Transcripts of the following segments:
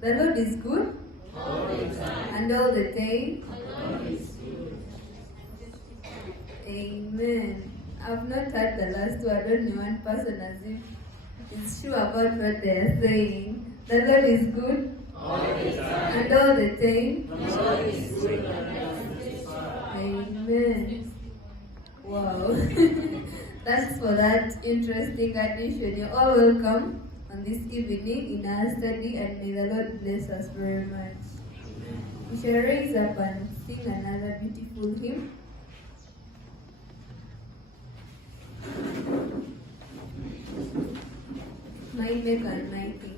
The Lord is good. All the time. And all the time. The Lord is good. Amen. I've not heard the last word. Only one person as if is sure about what they are saying. The Lord is good. All the time. And all the time. The Lord is good and does Amen. Wow. Thanks for that interesting addition. You're all welcome on this evening in our study, and may the Lord bless us very much. We shall raise up and sing another beautiful hymn. My Maker and Mighty.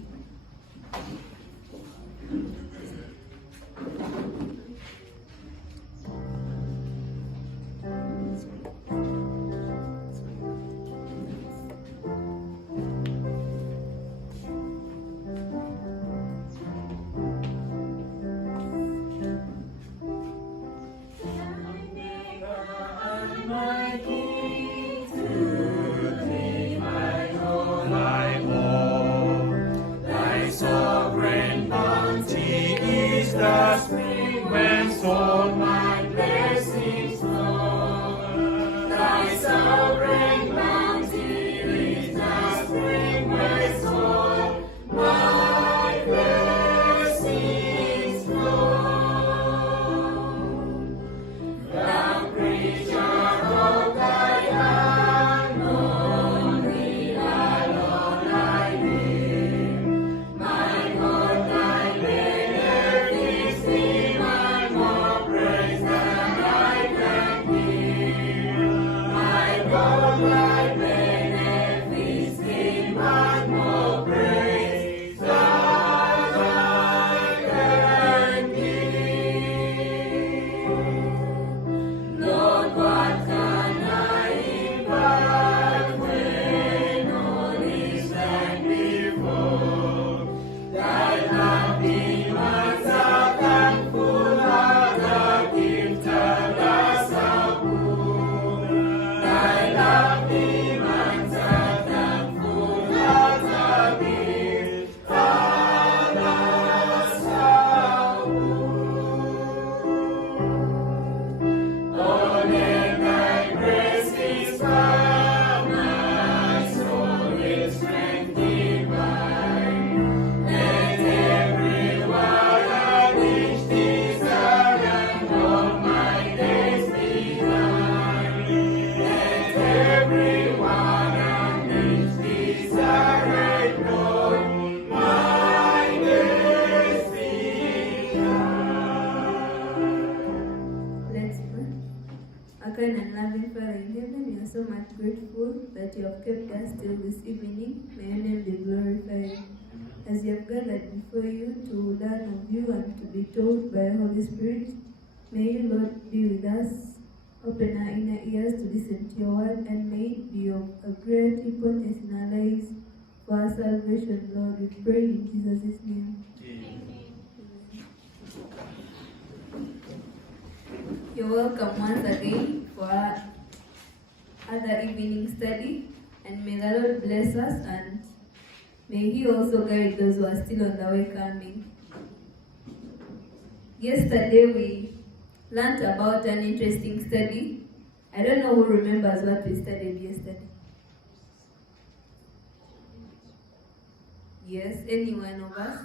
So much grateful that you have kept us till this evening. May your name be glorified. As you have gathered before you to learn of you and to be told by the Holy Spirit, may you, Lord, be with us. Open our inner ears to listen to your word, and may it be of a great importance in our lives for our salvation, Lord. We pray in Jesus' name. Amen. You're welcome once again for our other evening study, and may the Lord bless us, and may He also guide those who are still on the way coming. Yesterday we learned about an interesting study. I don't know who remembers what we studied yesterday. Yes, any one of us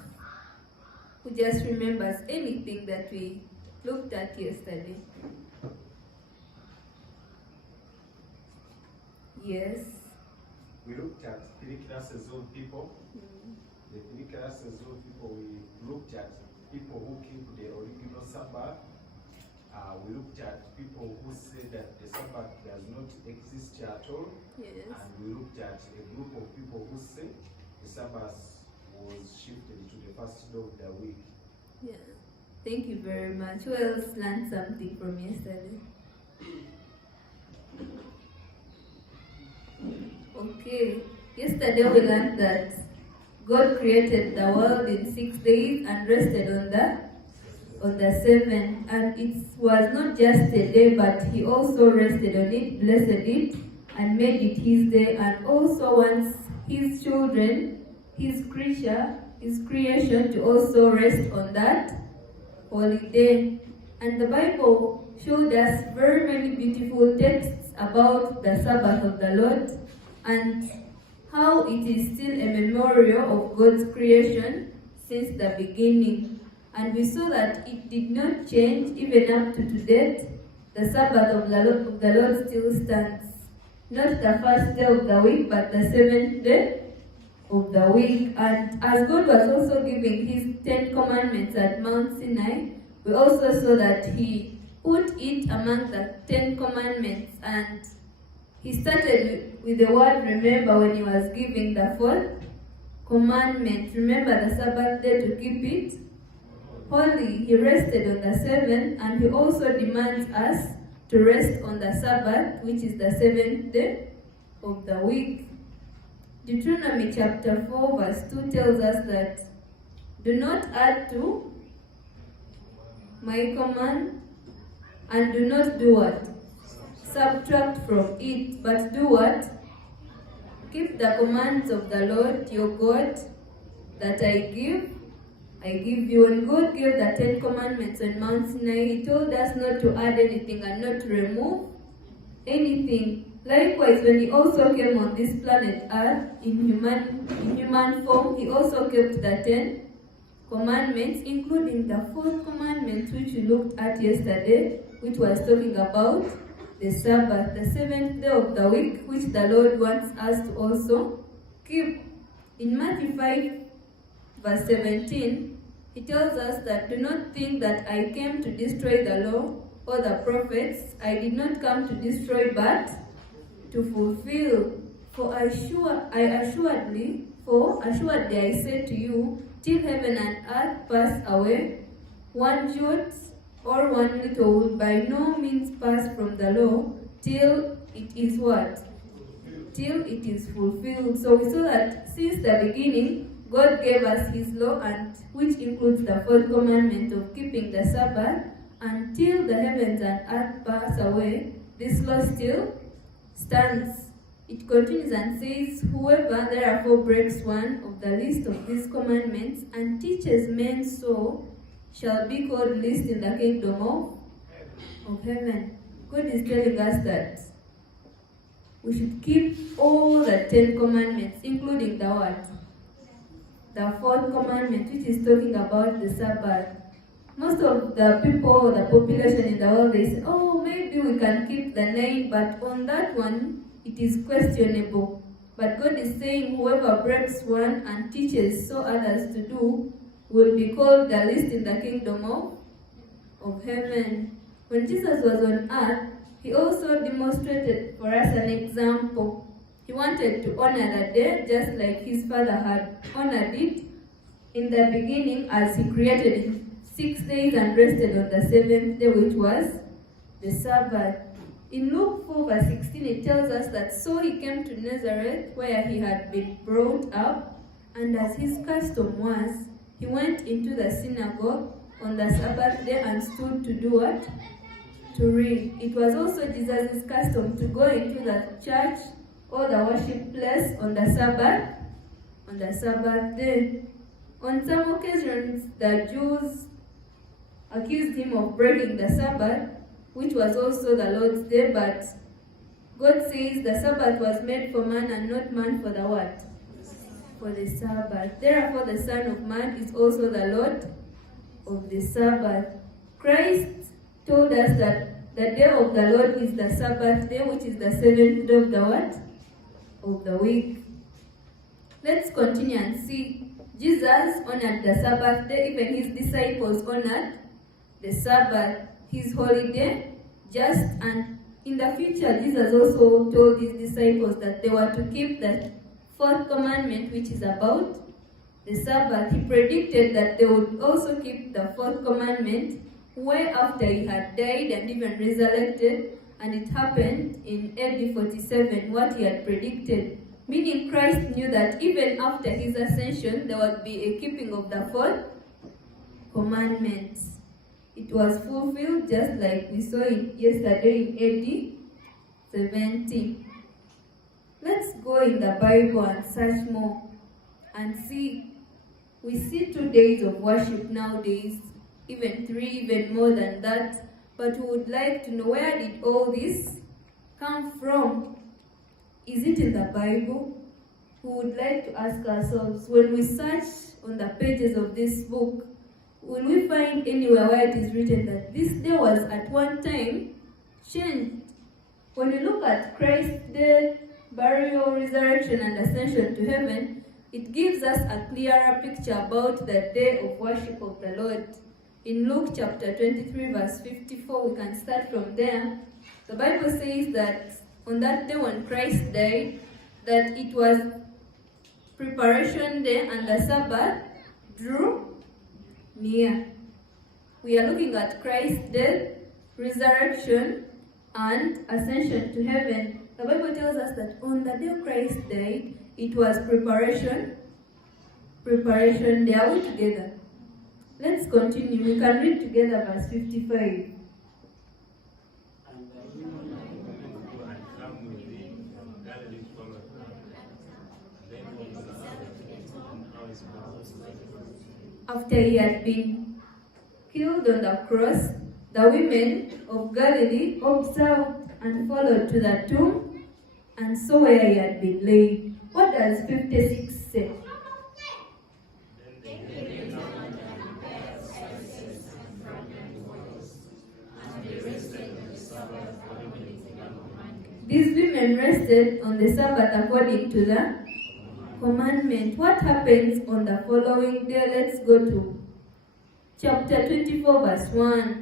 who just remembers anything that we looked at yesterday. Yes. We looked at three classes of people. The three classes of people, we looked at people who keep the original Sabbath. We looked at people who say that the Sabbath does not exist at all. Yes. And we looked at a group of people who say the Sabbath was shifted to the first day of the week. Yeah. Thank you very much. Who else learned something from yesterday? Okay. Yesterday we learned that God created the world in 6 days and rested on the seventh. And it was not just a day, but He also rested on it, blessed it, and made it His day. And also wants His children, His creature, his creation to also rest on that holy day. And the Bible showed us very many beautiful texts about the Sabbath of the Lord and how it is still a memorial of God's creation since the beginning. And we saw that it did not change even up to today. The Sabbath of the Lord still stands. Not the first day of the week, but the seventh day of the week. And as God was also giving his 10 commandments at Mount Sinai, we also saw that he put it among the 10 commandments, and he started with the word remember when he was giving the fourth commandment. Remember the Sabbath day to keep it holy. He rested on the seventh, and he also demands us to rest on the Sabbath, which is the seventh day of the week. Deuteronomy chapter 4 verse 2 tells us that do not add to my command, and do not do what? Subtract from it, but do what? Keep the commands of the Lord your God that I give you. When God gave the 10 commandments on Mount Sinai, he told us not to add anything and not to remove anything. Likewise, when he also came on this planet Earth in human form, he also kept the 10 commandments, including the fourth commandment which we looked at yesterday, which was talking about the Sabbath, the seventh day of the week, which the Lord wants us to also keep. In Matthew 5 verse 17, he tells us that do not think that I came to destroy the law or the prophets. I did not come to destroy but to fulfill. For assuredly I say to you, till heaven and earth pass away, one jot or one little will by no means pass from the law till it is what? Till it is fulfilled. So we saw that since the beginning, God gave us his law, and which includes the fourth commandment of keeping the Sabbath. Until the heavens and earth pass away, this law still stands. It continues and says, whoever therefore breaks one of the least of these commandments and teaches men so shall be called least in the kingdom of heaven. God is telling us that we should keep all the 10 commandments, including the what? The fourth commandment, which is talking about the Sabbath. Most of the people, the population in the world, they say, oh, maybe we can keep the 9, but on that one, it is questionable. But God is saying whoever breaks one and teaches so others to do will be called the least in the kingdom of heaven. When Jesus was on earth, he also demonstrated for us an example. He wanted to honor the day just like his Father had honored it in the beginning, as he created it 6 days and rested on the seventh day, which was the Sabbath. In Luke 4 verse 16, it tells us that so he came to Nazareth, where he had been brought up, and as his custom was, he went into the synagogue on the Sabbath day and stood to do what? To read. It was also Jesus' custom to go into the church or the worship place on the Sabbath day. On some occasions, the Jews accused him of breaking the Sabbath, which was also the Lord's day, but God says the Sabbath was made for man and not man for the what? For the Sabbath. Therefore, the Son of Man is also the Lord of the Sabbath. Christ told us that the day of the Lord is the Sabbath day, which is the seventh day of the what? Of the week. Let's continue and see. Jesus honored the Sabbath day, even his disciples honored the Sabbath, his holiday, and in the future, Jesus also told his disciples that they were to keep the fourth commandment, which is about the Sabbath. He predicted that they would also keep the fourth commandment way after he had died and even resurrected, and it happened in AD 47, what he had predicted. Meaning Christ knew that even after his ascension, there would be a keeping of the fourth commandment. It was fulfilled just like we saw it yesterday in AD 70. Let's go in the Bible and search more and see We see 2 days of worship nowadays, even 3, even more than that. But we would like to know, where did all this come from? Is it in the Bible? We would like to ask ourselves, when we search on the pages of this book, will we find anywhere where it is written that this day was at one time changed? When we look at Christ's death, burial, resurrection, and ascension to heaven, it gives us a clearer picture about the day of worship of the Lord. In Luke chapter 23, verse 54, we can start from there. The Bible says that on that day when Christ died, that it was preparation day and the Sabbath drew near. We are looking at Christ's death, resurrection, and ascension to heaven. The Bible tells us that on the day Christ died, it was preparation day. Are we together? Let's continue. We can read together verse 55. And the human who had come with him from Galilee followed him. Then he saw how his mouth was After he had been killed on the cross, the women of Galilee observed and followed to the tomb and saw where he had been laid. What does 56 say? These women rested on the Sabbath according to the commandment. What happens on the following day? Let's go to chapter 24, verse 1.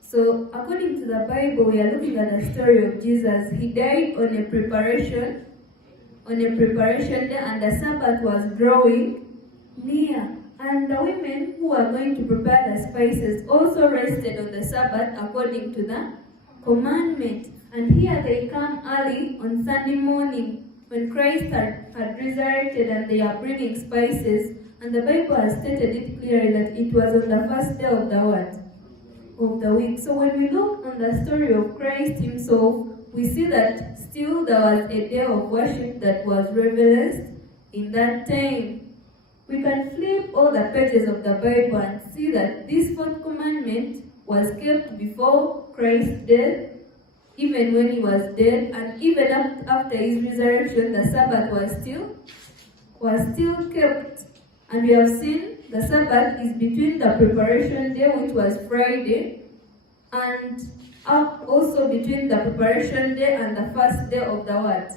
So, according to the Bible, we are looking at the story of Jesus. He died on a preparation day, and the Sabbath was drawing near. And the women who were going to prepare the spices also rested on the Sabbath according to the commandment. And here they come early on Sunday morning when Christ had resurrected, and they are bringing spices. And the Bible has stated it clearly that it was on the first day of the what? Of the week. So when we look on the story of Christ himself, we see that still there was a day of worship that was reverenced in that time. We can flip all the pages of the Bible and see that this fourth commandment was kept before Christ's death, even when he was dead, and even after his resurrection, the Sabbath was still kept. And we have seen the Sabbath is between the preparation day, which was Friday, and also between the preparation day and the first day of the what?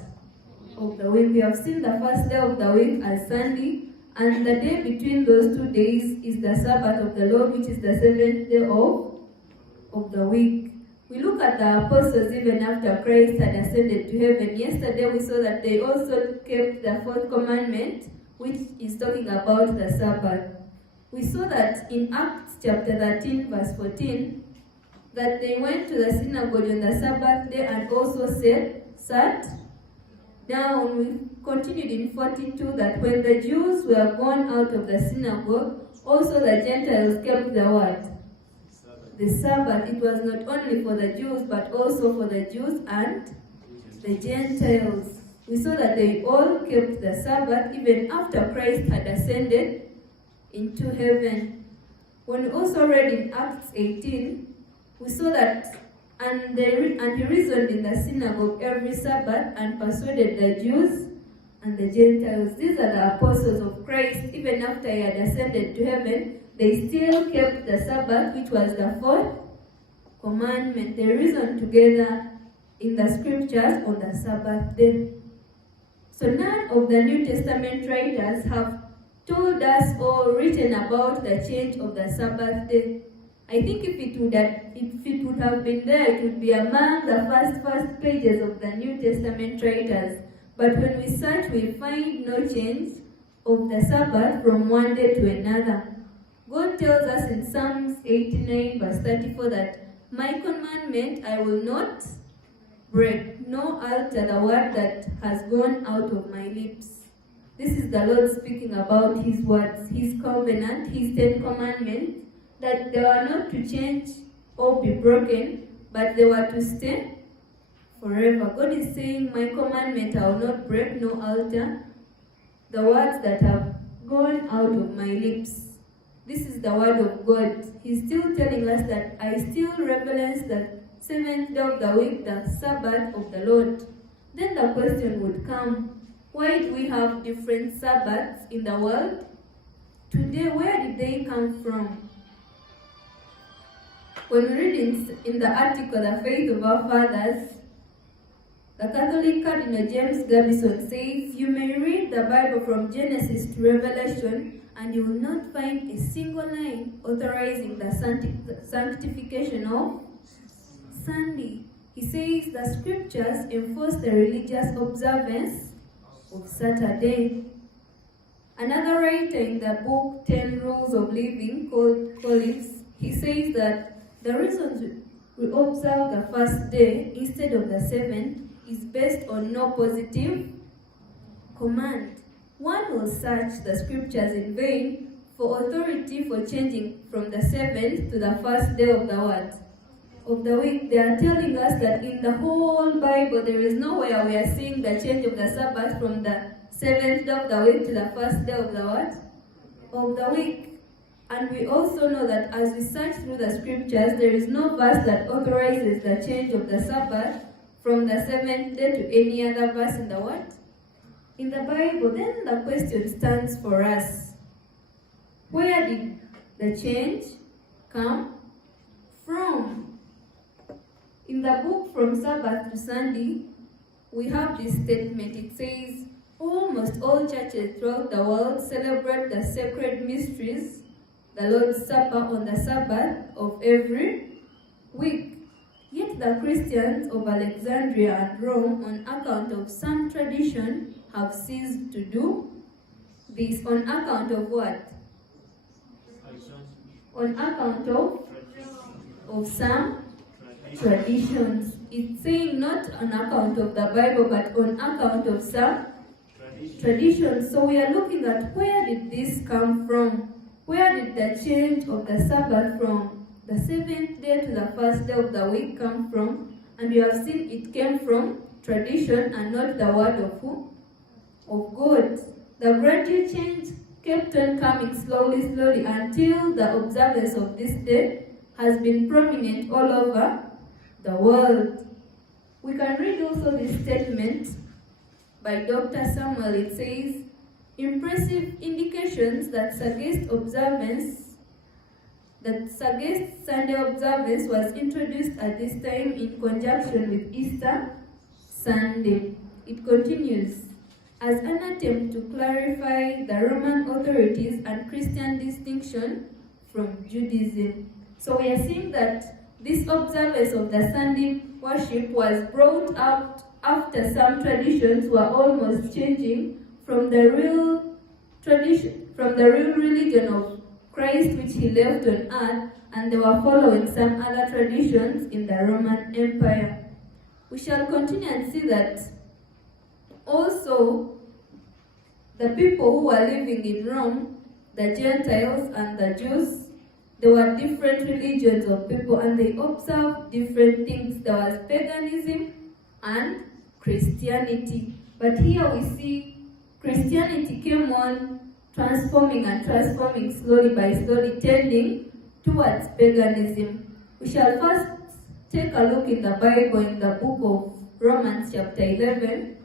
Of the week. We have seen the first day of the week as Sunday, and the day between those 2 days is the Sabbath of the Lord, which is the seventh day of the week. We look at the apostles even after Christ had ascended to heaven. Yesterday we saw that they also kept the fourth commandment, which is talking about the Sabbath. We saw that in Acts chapter 13, verse 14, that they went to the synagogue on the Sabbath day and also sat down. We continued in 42 that when the Jews were gone out of the synagogue, also the Gentiles kept the what? The Sabbath. It was not only for the Jews, but also for the Jews and the Gentiles. We saw that they all kept the Sabbath even after Christ had ascended into heaven. When we also read in Acts 18, we saw that and he reasoned in the synagogue every Sabbath and persuaded the Jews and the Gentiles. These are the apostles of Christ. Even after he had ascended to heaven, they still kept the Sabbath, which was the fourth commandment. They reasoned together in the scriptures on the Sabbath day. So none of the New Testament writers have told us or written about the change of the Sabbath day. I think if it would have been there, it would be among the first pages of the New Testament writers. But when we search, we find no change of the Sabbath from one day to another. God tells us in Psalms 89, verse 34 that my commandment I will not break, nor alter the word that has gone out of my lips. This is the Lord speaking about His words, His covenant, His 10 commandments, that they were not to change or be broken, but they were to stay forever. God is saying, my commandment I will not break nor alter, the words that have gone out of my lips. This is the word of God. He's still telling us that I still reverence the 7th day of the week, the Sabbath of the Lord. Then the question would come, why do we have different Sabbaths in the world? Today, where did they come from? When we read in the article, The Faith of Our Fathers, the Catholic Cardinal James Gabison says, you may read the Bible from Genesis to Revelation and you will not find a single line authorizing the sanctification of Sunday. He says the scriptures enforce the religious observance of Saturday. Another writer in the book 10 Rules of Living called Collins, he says that the reason we observe the first day instead of the 7th is based on no positive command. One will search the scriptures in vain for authority for changing from the 7th to the first day of the what? Of the week. They are telling us that in the whole Bible there is nowhere we are seeing the change of the Sabbath from the 7th day of the week to the first day of the what? Of the week. And we also know that as we search through the scriptures, there is no verse that authorizes the change of the Sabbath from the 7th day to any other verse in the what? In the Bible. Then the question stands for us. Where did the change come from? In the book From Sabbath to Sunday, we have this statement. It says, almost all churches throughout the world celebrate the sacred mysteries, the Lord's Supper on the Sabbath of every week. Yet the Christians of Alexandria and Rome, on account of some tradition, have ceased to do this. On account of what? On account of some traditions. It's saying not on account of the Bible, but on account of some traditions. So we are looking at where did this come from? Where did the change of the Sabbath from the 7th day to the first day of the week come from? And we have seen it came from tradition and not the word of who? Of God. The gradual change kept on coming slowly until the observance of this day has been prominent all over the world. We can read also this statement by Dr. Samuel. It says, impressive indications that suggest Sunday observance was introduced at this time in conjunction with Easter Sunday. It continues, as an attempt to clarify the Roman authorities and Christian distinction from Judaism. So we are seeing that this observance of the Sunday worship was brought up after some traditions were almost changing from the real religion of Christ which he left on earth, and they were following some other traditions in the Roman Empire. We shall continue and see that also the people who were living in Rome, the Gentiles and the Jews, there were different religions of people and they observed different things. There was paganism and Christianity. But here we see Christianity came on transforming slowly tending towards paganism. We shall first take a look in the Bible in the book of Romans chapter 11,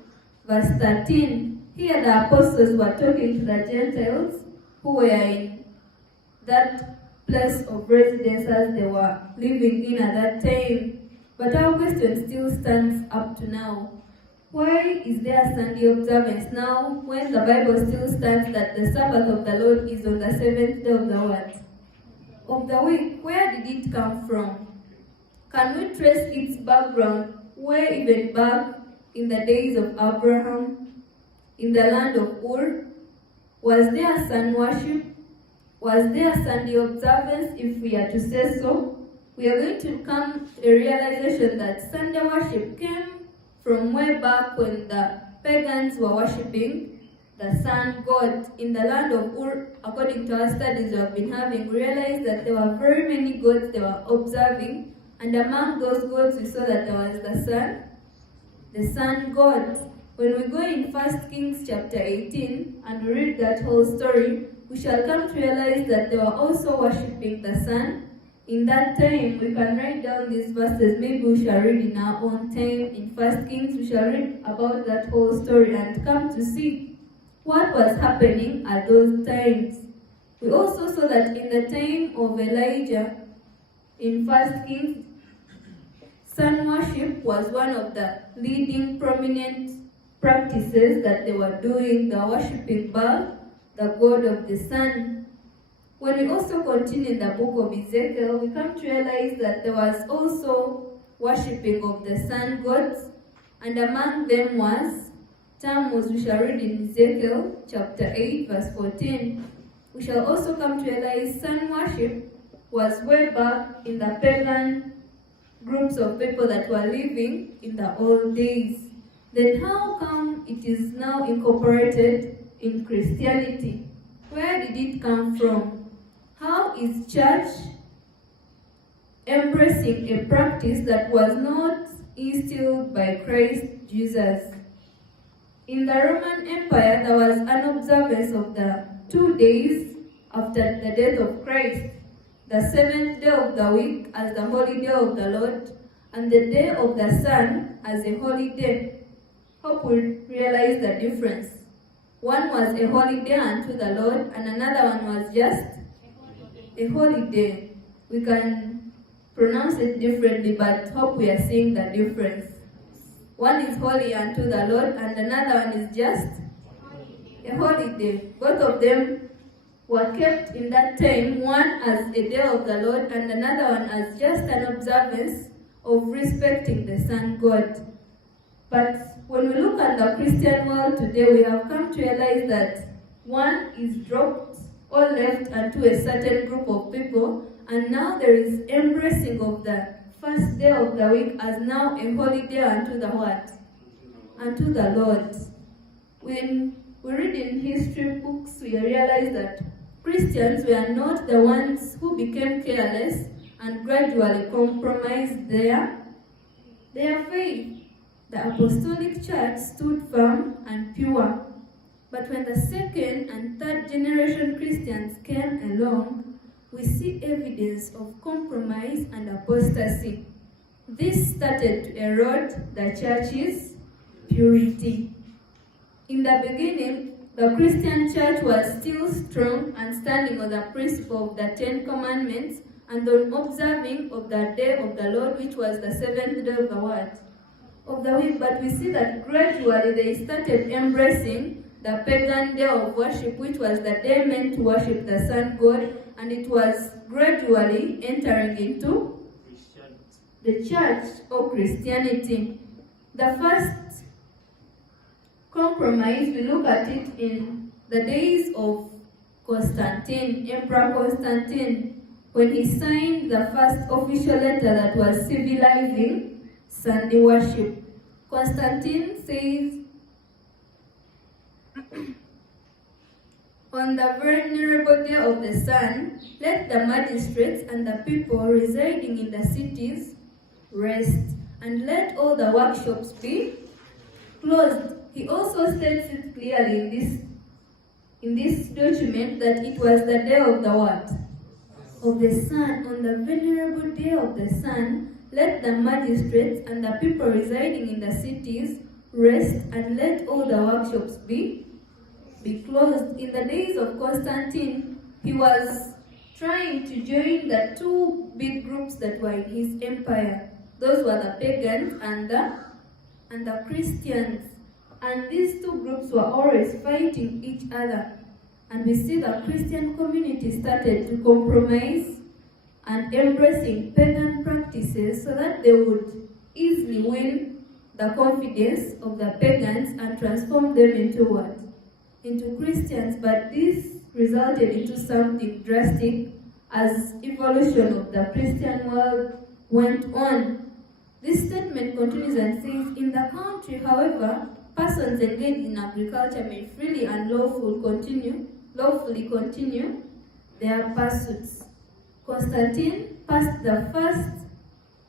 verse 13. Here the apostles were talking to the Gentiles who were in that place of residence as they were living in at that time. But our question still stands up to now. Why is there Sunday observance now when the Bible still stands that the Sabbath of the Lord is on the 7th day of the what? Of the week? Where did it come from? Can we trace its background? Where even back in the days of Abraham, in the land of Ur, was there sun worship? Was there Sunday observance, if we are to say so? We are going to come to a realization that Sunday worship came from way back when the pagans were worshipping the the sun god. In the land of Ur, according to our studies we have been having, we realized that there were very many gods they were observing, and among those gods we saw that there was the sun god. When we go in 1 Kings chapter 18 and we read that whole story, we shall come to realize that they were also worshipping the sun. In that time, we can write down these verses. Maybe we shall read in our own time. In 1 Kings, we shall read about that whole story and come to see what was happening at those times. We also saw that in the time of Elijah, in 1 Kings, sun worship was one of the leading prominent practices that they were doing. They were worshipping Baal, the god of the sun. When we also continue in the book of Ezekiel, we come to realize that there was also worshipping of the sun gods, and among them was Tammuz. We shall read in Ezekiel chapter 8 verse 14. We shall also come to realize sun worship was way back in the pagan groups of people that were living in the old days. Then how come it is now incorporated in Christianity? Where did it come from? How is church embracing a practice that was not instilled by Christ Jesus? In the Roman Empire, there was an observance of the 2 days after the death of Christ, the 7th day of the week as the holy day of the Lord, and the day of the sun as a holy day. Hope we realize the difference. One was a holy day unto the Lord, and another one was just a holy day. We can pronounce it differently, but hope we are seeing the difference. One is holy unto the Lord, and another one is just a holy day. Both of them were kept in that time, one as a day of the Lord, and another one as just an observance of respecting the sun god. But when we look at the Christian world today, we have come to realize that one is dropped or left unto a certain group of people, and now there is embracing of the first day of the week as now a holy day unto the what? Unto the Lord. When we read in history books, we realize that Christians were not the ones who became careless and gradually compromised their faith. The apostolic church stood firm and pure. But when the second and third generation Christians came along, we see evidence of compromise and apostasy. This started to erode the church's purity. In the beginning, the Christian church was still strong and standing on the principle of the 10 Commandments and on observing of the day of the Lord, which was the 7th day of the what? Of the week. But we see that gradually they started embracing the pagan day of worship, which was the day meant to worship the sun god, and it was gradually entering into the church or Christianity. The first compromise, we look at it in the days of Constantine, Emperor Constantine, when he signed the first official letter that was civilizing Sunday worship. Constantine says, on the venerable day of the sun, let the magistrates and the people residing in the cities rest, and let all the workshops be closed. He also states it clearly in this document that it was the day of the what? Of the sun. On the venerable day of the sun, let the magistrates and the people residing in the cities rest, and let all the workshops be closed. In the days of Constantine, he was trying to join the two big groups that were in his empire. Those were the pagans and the Christians. And these two groups were always fighting each other. And we see the Christian community started to compromise and embracing pagan practices so that they would easily win the confidence of the pagans and transform them into what? Into Christians. But this resulted into something drastic as evolution of the Christian world went on. This statement continues and says, in the country, however, persons engaged in agriculture may freely and lawfully continue their pursuits. Constantine passed the first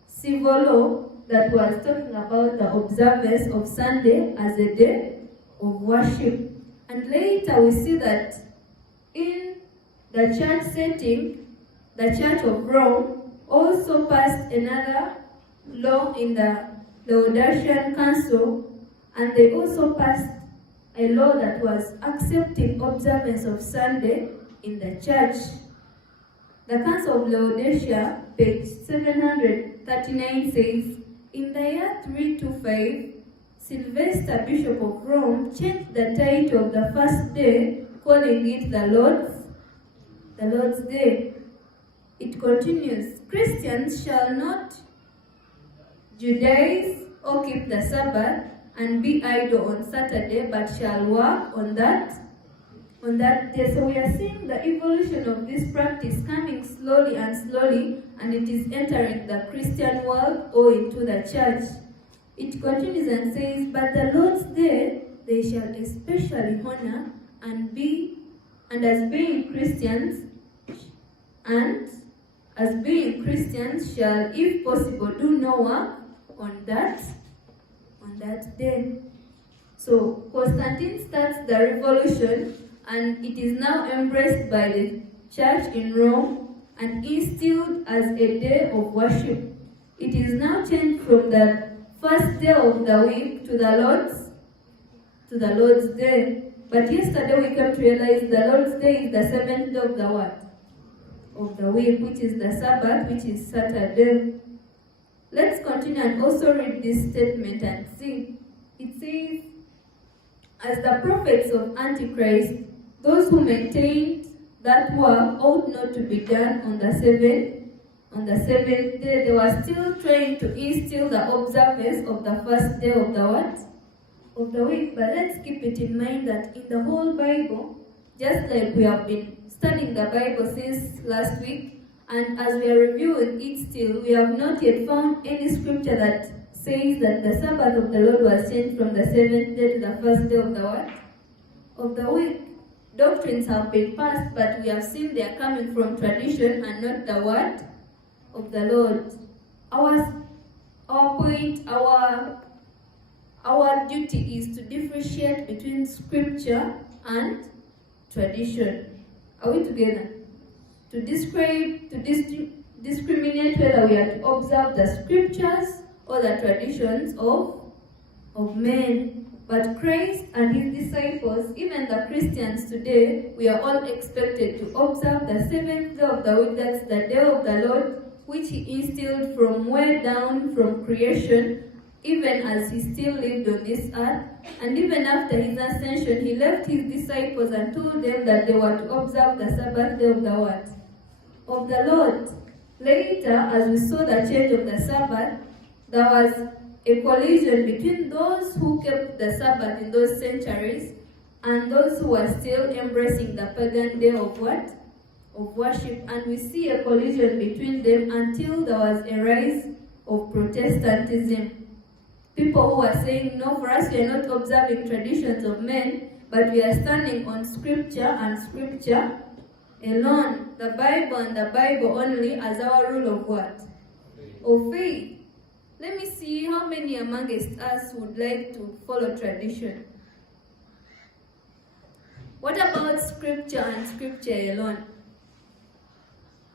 civil law that was talking about the observance of Sunday as a day of worship. And later we see that in the church setting, the Church of Rome also passed another law in the Laodicean Council, and they also passed a law that was accepting observance of Sunday in the church. The Council of Laodicea, page 739 says, in the year 325, Sylvester, Bishop of Rome, changed the title of the first day, calling it the Lord's Day. It continues, Christians shall not Judaize or keep the Sabbath and be idle on Saturday, but shall work on that day. So we are seeing the evolution of this practice coming slowly, and it is entering the Christian world or into the church. It continues and says, but the Lord's Day they shall especially honor, and as being Christians shall, if possible, do no work on that day. So Constantine starts the revolution, and it is now embraced by the church in Rome and instilled as a day of worship. It is now changed from the first day of the week to the Lord's Day. But yesterday we came to realize the Lord's Day is the seventh day of the what? Of the week, which is the Sabbath, which is Saturday. Let's continue and also read this statement and see. It says, as the prophets of Antichrist, those who maintained that work ought not to be done on the seventh day, they were still trying to instill the observance of the first day of the what? Of the week. But let's keep it in mind that in the whole Bible, just like we have been studying the Bible since last week, and as we are reviewing it still, we have not yet found any scripture that says that the Sabbath of the Lord was changed from the seventh day to the first day of the what? Of the week. Doctrines have been passed, but we have seen they are coming from tradition and not the word of the Lord. Our duty is to differentiate between scripture and tradition. Are we together? To discriminate whether we are to observe the scriptures or the traditions of men. But Christ and his disciples, even the Christians today, we are all expected to observe the seventh day of the week, that's the day of the Lord, which he instilled from way down from creation, even as he still lived on this earth. And even after his ascension, he left his disciples and told them that they were to observe the Sabbath day of the what? Of the Lord. Later, as we saw the change of the Sabbath, there was a collision between those who kept the Sabbath in those centuries and those who were still embracing the pagan day of what? Of worship. And we see a collision between them until there was a rise of Protestantism. People who are saying, no, for us we are not observing traditions of men, but we are standing on scripture and scripture alone. The Bible and the Bible only as our rule of what? Of faith. Let me see how many amongst us would like to follow tradition. What about scripture and scripture alone?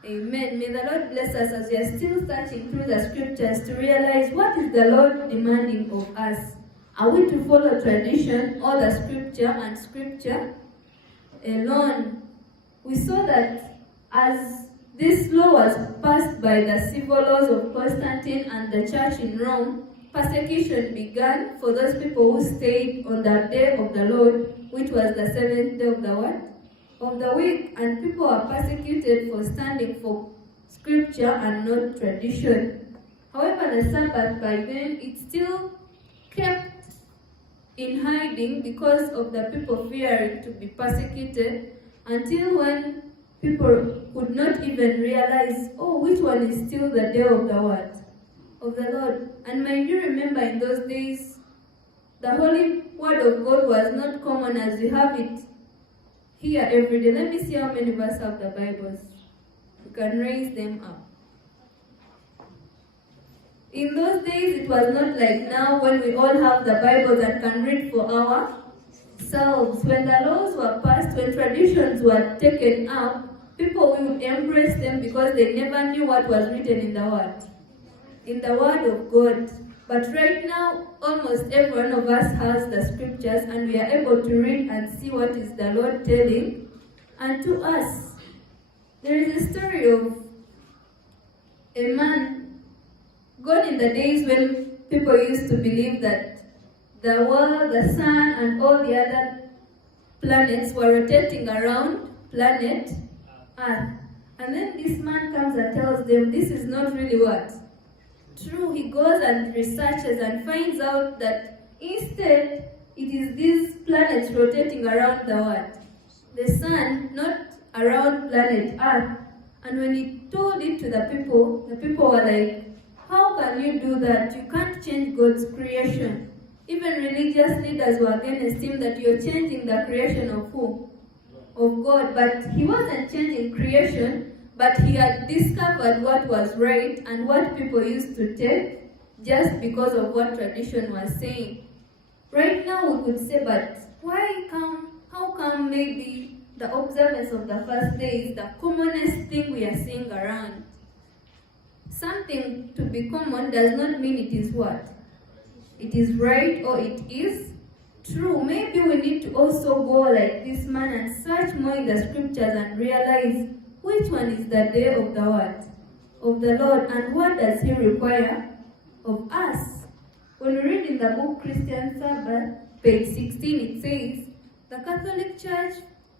Amen. May the Lord bless us as we are still searching through the scriptures to realize what is the Lord demanding of us. Are we to follow tradition or the scripture and scripture alone? We saw that as this law was passed by the civil laws of Constantine and the church in Rome, persecution began for those people who stayed on the day of the Lord, which was the seventh day of the what? Of the week, and people are persecuted for standing for scripture and not tradition. However, the Sabbath by then, it still kept in hiding because of the people fearing to be persecuted, until when people could not even realize, oh, which one is still the day of the what? Of the Lord. And mind you, remember in those days, The Holy Word of God was not common as we have it here every day. Let me see how many of us have the Bibles. You can raise them up. In those days, it was not like now when we all have the Bibles and can read for ourselves. When the laws were passed, when traditions were taken up, people would embrace them because they never knew what was written in the Word of God. But right now, almost every one of us has the scriptures and we are able to read and see what is the Lord telling unto us. There is a story of a man gone in the days when people used to believe that the world, the sun, and all the other planets were rotating around planet Earth. And then this man comes and tells them this is not really what? True. He goes and researches and finds out that instead it is these planets rotating around the world. The sun, not around planet Earth. And when he told it to the people were like, how can you do that? You can't change God's creation. Even religious leaders were against him that you're changing the creation of who? Of God. But he wasn't changing creation, but he had discovered what was right and what people used to take just because of what tradition was saying. Right now we could say, but how come maybe the observance of the first day is the commonest thing we are seeing around? Something to be common does not mean it is what? It is right or it is true. Maybe we need to also go like this man and search more in the scriptures and realize which one is the day of the what? Of the Lord, and what does he require of us? When we read in the book Christian Sabbath, page 16, it says, the Catholic Church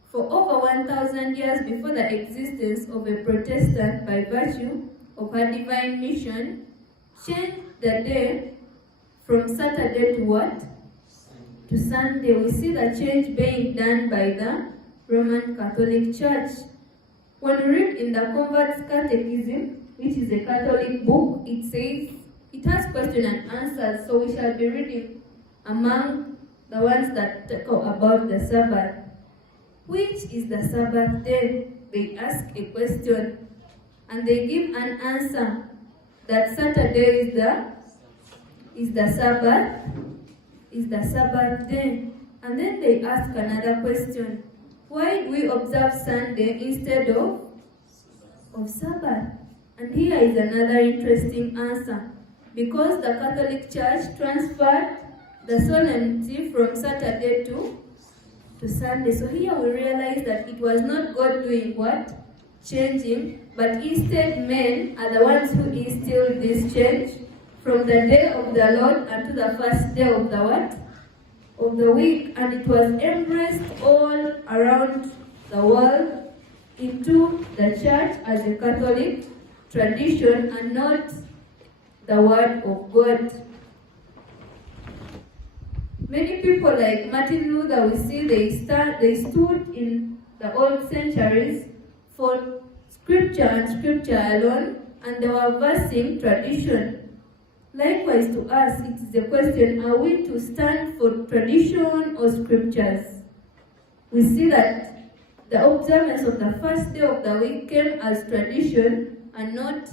for over 1,000 years before the existence of a Protestant by virtue of her divine mission, changed the day from Saturday to what? To Sunday. We see the change being done by the Roman Catholic Church. When we read in the Convert's Catechism, which is a Catholic book, it says, it has question and answers, so we shall be reading among the ones that talk about the Sabbath. Which is the Sabbath day? They ask a question, and they give an answer that Saturday is the Sabbath day. And then they ask another question. Why do we observe Sunday instead of Sabbath? And here is another interesting answer. Because the Catholic Church transferred the solemnity from Saturday to Sunday. So here we realize that it was not God doing what? Changing, but instead men are the ones who instilled this change from the day of the Lord unto the first day of the what? Of the week, and it was embraced all around the world into the church as a Catholic tradition and not the word of God. Many people like Martin Luther, we see they stood in the old centuries for scripture and scripture alone, and they were versing tradition. Likewise to us, it is a question, are we to stand for tradition or scriptures? We see that the observance of the first day of the week came as tradition and not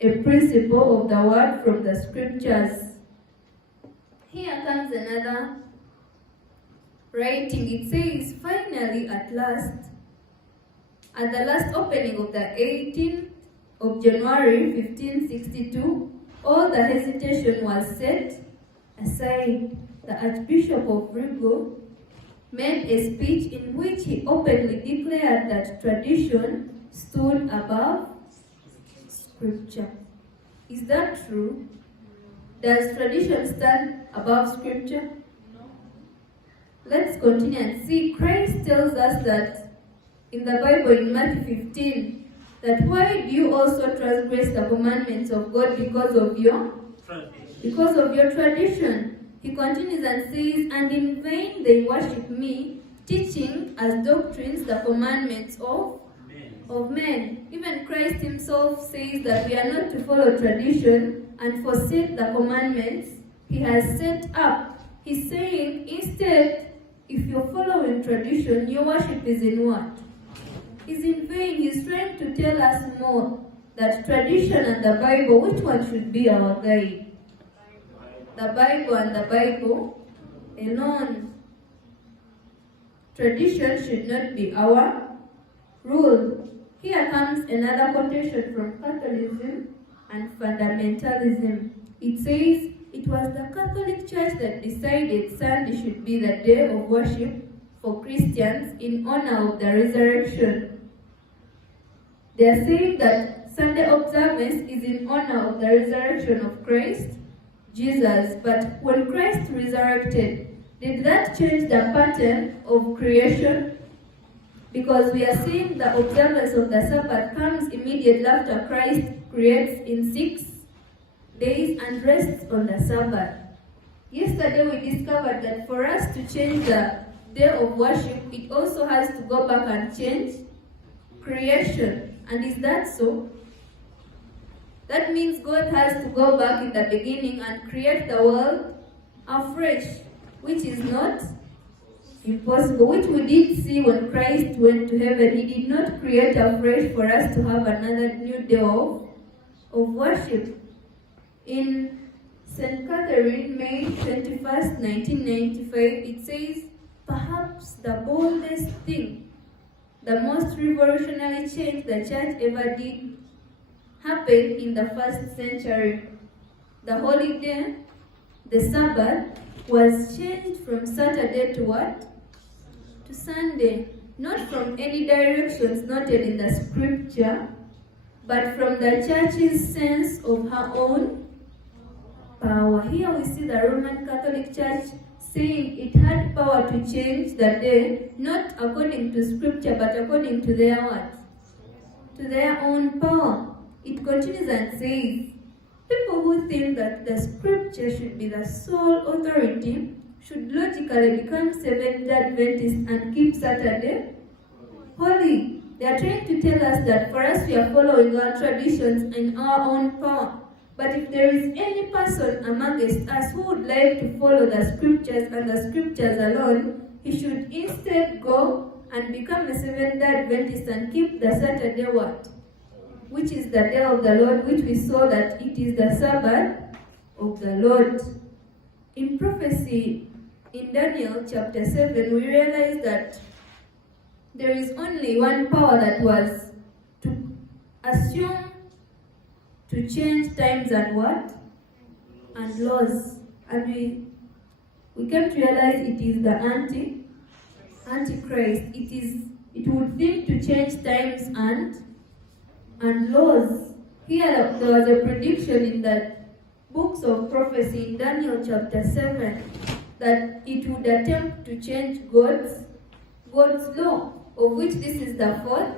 a principle of the word from the scriptures. Here comes another writing. It says, finally, at the last opening of the 18th of January 1562, all the hesitation was set aside. The Archbishop of Rigo made a speech in which he openly declared that tradition stood above scripture. Is that true? Does tradition stand above scripture? No. Let's continue and see. Christ tells us that in the Bible in Matthew 15, that why do you also transgress the commandments of God because of your tradition? He continues and says, and in vain they worship me, teaching as doctrines the commandments of men. Even Christ himself says that we are not to follow tradition and forsake the commandments he has set up He's saying instead, if you're following tradition, your worship is in what? Is in vain. He's trying to tell us more that tradition and the Bible, which one should be our guide? The Bible and the Bible alone. Tradition should not be our rule. Here comes another quotation from Catholicism and fundamentalism. It says, it was the Catholic Church that decided Sunday should be the day of worship for Christians in honor of the resurrection. They are saying that Sunday observance is in honor of the resurrection of Christ, Jesus. But when Christ resurrected, did that change the pattern of creation? Because we are seeing the observance of the Sabbath comes immediately after Christ creates in 6 days and rests on the Sabbath. Yesterday we discovered that for us to change the day of worship, it also has to go back and change creation. And is that so? That means God has to go back in the beginning and create the world afresh, which is not impossible, which we did see when Christ went to heaven. He did not create afresh for us to have another new day of worship. In St. Catherine, May 21st, 1995, it says, perhaps the boldest thing, the most revolutionary change the church ever did, happened in the 1st century. The holy day, the Sabbath, was changed from Saturday to what? To Sunday. Not from any directions noted in the scripture, but from the church's sense of her own power. Here we see the Roman Catholic Church saying it had power to change the day, not according to scripture, but according to their what? To their own power. It continues and says, people who think that the scripture should be the sole authority should logically become Seventh-day Adventists and keep Saturday holy. They are trying to tell us that for us we are following our traditions in our own power. But if there is any person amongst us who would like to follow the scriptures and the scriptures alone, he should instead go and become a Seventh-day Adventist and keep the Saturday what? Which is the day of the Lord, which we saw that it is the Sabbath of the Lord. In prophecy, in Daniel chapter 7, we realize that there is only one power that was to assume to change times and what? And laws. And we came to realize it is the Antichrist. It would think to change times and laws. Here there was a prediction in the books of prophecy in Daniel chapter 7 that it would attempt to change God's law, of which this is the fourth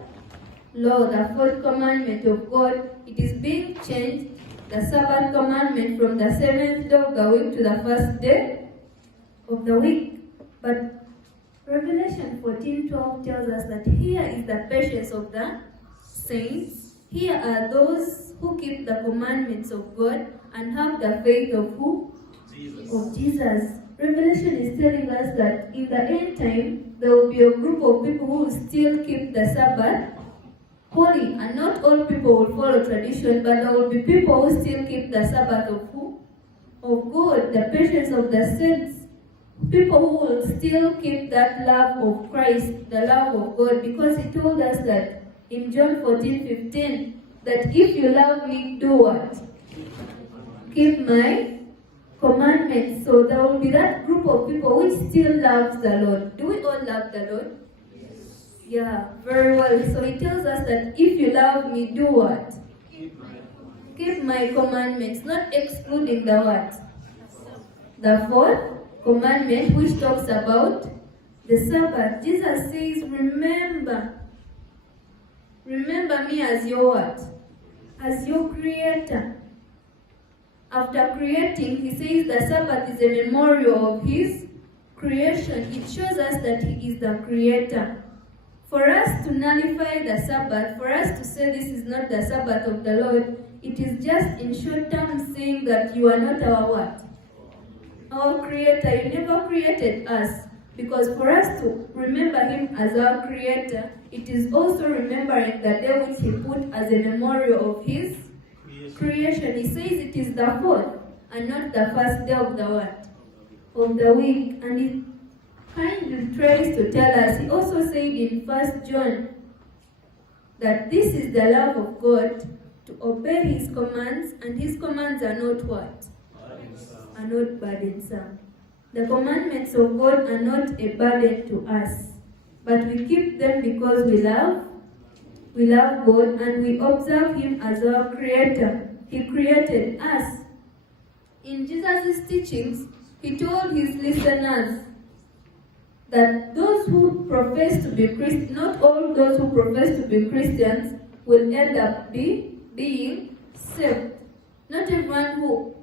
law, the fourth commandment of God. It is being changed, the Sabbath commandment, from the 7th day of the week to the 1st day of the week. But Revelation 14:12 tells us that here is the patience of the saints. Here are those who keep the commandments of God and have the faith of who? Jesus. Of Jesus. Revelation is telling us that in the end time, there will be a group of people who will still keep the Sabbath holy, and not all people will follow tradition, but there will be people who still keep the Sabbath of who? Of God, the patience of the saints. People who will still keep that love of Christ, the love of God, because he told us that in John 14:15, that if you love me, do what? Keep my commandments. So there will be that group of people which still loves the Lord. Do we all love the Lord? Yeah, very well. So he tells us that if you love me, do what? Keep my commandments, not excluding the what? The fourth commandment, which talks about the Sabbath. Jesus says, remember me as your what? As your creator. After creating, he says the Sabbath is a memorial of his creation. It shows us that he is the creator. For us to nullify the Sabbath, for us to say this is not the Sabbath of the Lord, it is just in short term saying that you are not our what? our Creator. You never created us. Because for us to remember Him as our Creator, it is also remembering the day which He put as a memorial of His creation. He says it is the fourth and not the first day of the what? Of the week. And He kindly tries to tell us. He also said in 1 John that this is the love of God, to obey His commands, and His commands are not what? Are not burdensome. The commandments of God are not a burden to us, but we keep them because we love God and we observe Him as our Creator. He created us. In Jesus' teachings, He told His listeners that those who profess to be Christians, not all those who profess to be Christians will end up being saved. Not everyone who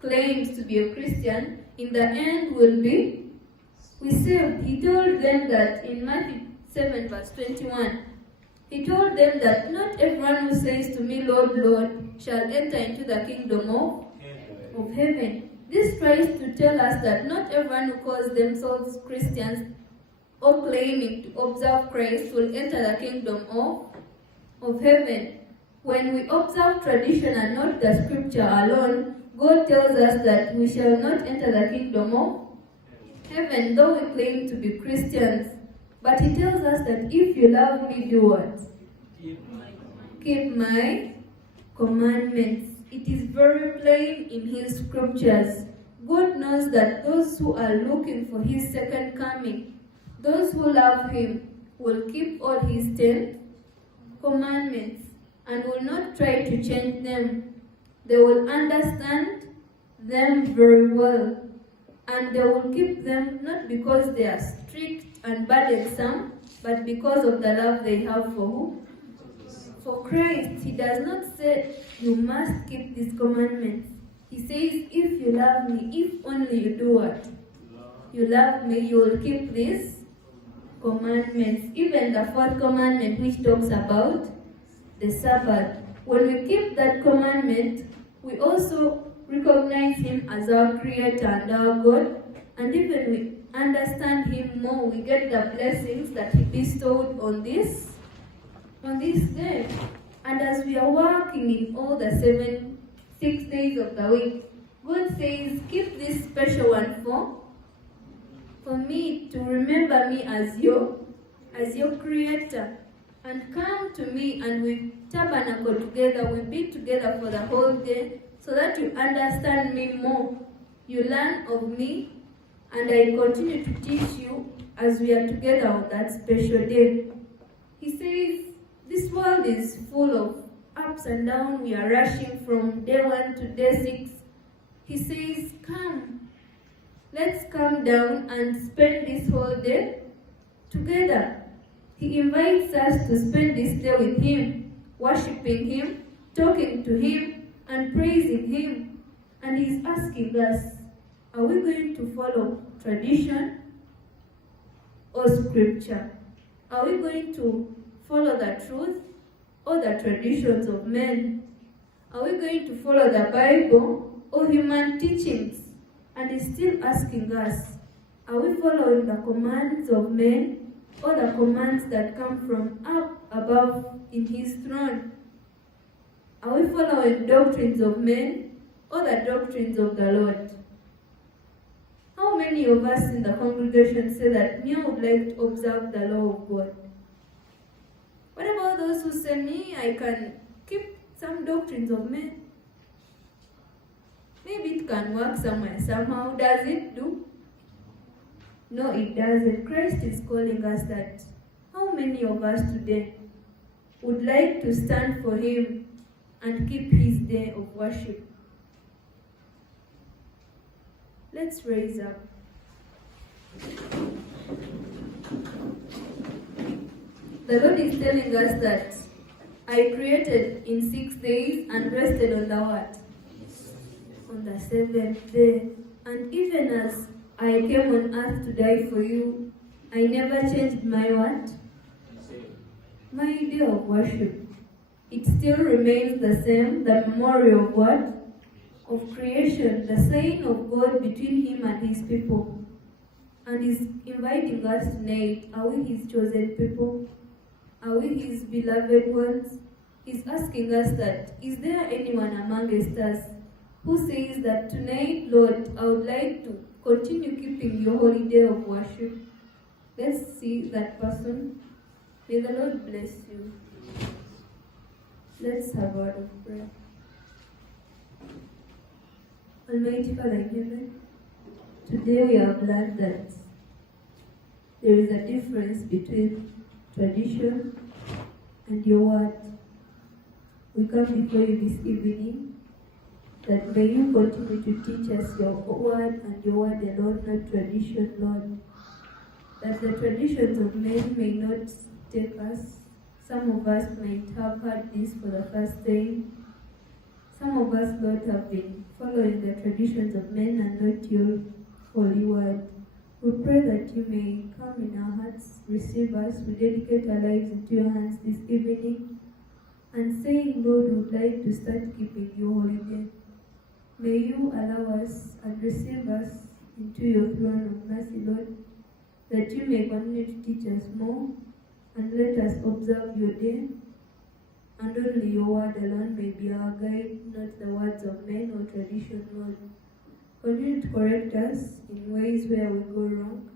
claims to be a Christian in the end will be saved. He told them that in Matthew 7 verse 21, He told them that not everyone who says to me, Lord, Lord, shall enter into the kingdom of heaven. This tries to tell us that not everyone who calls themselves Christians or claiming to observe Christ will enter the kingdom of heaven. When we observe tradition and not the scripture alone, God tells us that we shall not enter the kingdom of heaven, though we claim to be Christians. But He tells us that if you love me, do what? Keep my commandments. It is very plain in His scriptures. God knows that those who are looking for His second coming, those who love Him, will keep all His 10 commandments and will not try to change them. They will understand them very well, and they will keep them not because they are strict and burdensome, but because of the love they have for who? For Christ. He does not say you must keep these commandments. He says if you love me, if only you do what? You love me, you will keep these commandments. Even the fourth commandment which talks about the Sabbath. When we keep that commandment, we also recognize Him as our Creator and our God, and even we understand Him more, we get the blessings that He bestowed on this day. And as we are working in all the 6 days of the week, God says, keep this special one for me, to remember me as your Creator. And come to me, and we tabernacle together, we be together for the whole day, so that you understand me more. You learn of me, and I continue to teach you as we are together on that special day. He says, this world is full of ups and downs. We are rushing from day 1 to day 6. He says, come, let's come down and spend this whole day together. He invites us to spend this day with Him, worshiping Him, talking to Him, and praising Him. And He's asking us, are we going to follow tradition or scripture? Are we going to follow the truth or the traditions of men? Are we going to follow the Bible or human teachings? And He's still asking us, are we following the commands of men or the commands that come from up above in His throne? Are we following doctrines of men or the doctrines of the Lord? How many of us in the congregation say that me, I would like to observe the law of God? What about those who say, me, I can keep some doctrines of men? Maybe it can work somewhere, somehow. Does it do? No, it doesn't. Christ is calling us that. How many of us today would like to stand for Him and keep His day of worship? Let's raise up. The Lord is telling us that I created in 6 days and rested on the what? On the 7th day. And even as I came on earth to die for you, I never changed my what? My day of worship. It still remains the same, the memorial of what? of creation, the sign of God between him and his people. And is inviting us tonight. Are we his chosen people? Are we his beloved ones? He's asking us that, is there anyone amongst us who says that tonight, Lord, I would like to continue keeping your holy day of worship? Let's see that person. May the Lord bless you. Let's have a word of prayer. Almighty Father in heaven, today we have learned that there is a difference between tradition and your word. We come before you this evening that may you continue to teach us your word and your word alone, not tradition, Lord. That the traditions of men may not take us. Some of us might have heard this for the first time. Some of us, Lord, have been following the traditions of men and not your holy word. We pray that you may come in our hearts, receive us. We dedicate our lives into your hands this evening. And saying, Lord, we would like to start keeping your holy day. May you allow us and receive us into your throne of mercy, Lord, that you may continue to teach us more and let us observe your day. And only your word alone may be our guide, not the words of men or tradition, Lord. Continue to correct us in ways where we go wrong.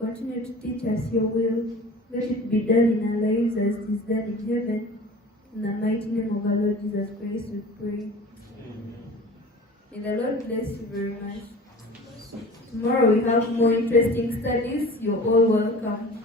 Continue to teach us your will. Let it be done in our lives as it is done in heaven. In the mighty name of our Lord Jesus Christ, we pray. Amen. May the Lord bless you very much. Tomorrow we have more interesting studies. You're all welcome.